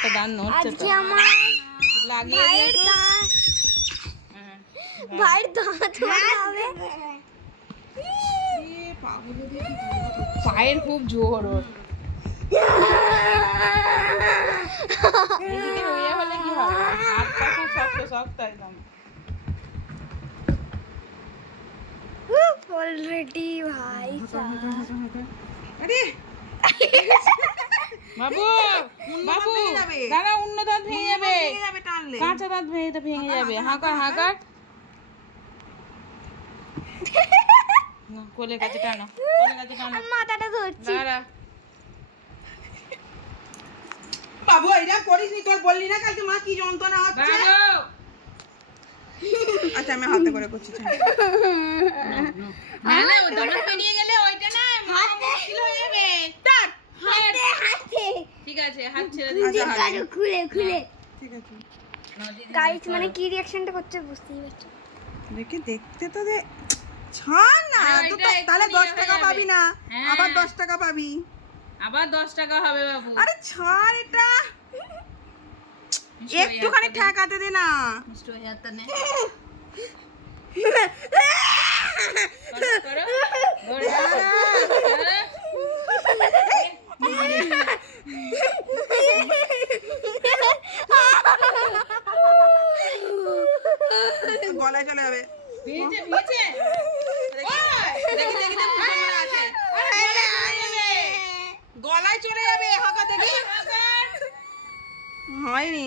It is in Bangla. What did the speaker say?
একটা দাঁত নড়ছে তো। আজকে আমার লাগিয়ে ভাইয়ের দিয়েছো? দাঁত হ্যাঁ। ভাইয়ের দাঁত হবে। পায়ের খুব জোর ওর। এদিকে ইয়ে হলে কি হবে? হাতটা খুব শক্ত শক্ত একদম। অলরেডি ভাই আরে বাবু বাবু দাঁড়া, অন্য দাঁত ভেঙে যাবে, কাঁচা দাঁত ভেঙে যাবে। হাঁকার হাঁকার না, কোলের কাছে টানো, কোলের কাছে টানো। মাথাটা ধরছি। দাঁড়া। বাবু এটা করিস নি, তোর বললি না কালকে মা কি যন্ত্রণা হচ্ছে। দাঁড়াও। আচ্ছা আমি হাতে করে করছি। না না, ও দাঁত বেরিয়ে গেলে ওইটা না মুশকিল হয়ে যাবে। হাতে ঠিক আছে, হাত ছেড়ে দিচ্ছি। খুলে ঠিক আছে গাইস মানে কি রিঅ্যাকশনটা করছে বুঝতেই পারছো। দেখে দেখতে তো দে। ছাড় না, হ্যাঁ, তো এটা তাহলে এক্ষুনি 10 হয়ে টাকা যাবে। পাবি না, হ্যাঁ। আবার 10 টাকা পাবি। আবার 10 টাকা হবে বাবু। আরে ছাড় এটা, মিষ্টি হয়ে একটুখানি হাতটা দে। ঠেকাতে দে না। মিষ্টি হয়ে হাতটা নে। করো, করো। ধরে রাখো। গলায় চলে যাবে। ভিজে ভিজে। দেখি দেখি দেখি কোমরে আছে। গলায় চলে যাবে, হাঁকা দেখি। হয়নি।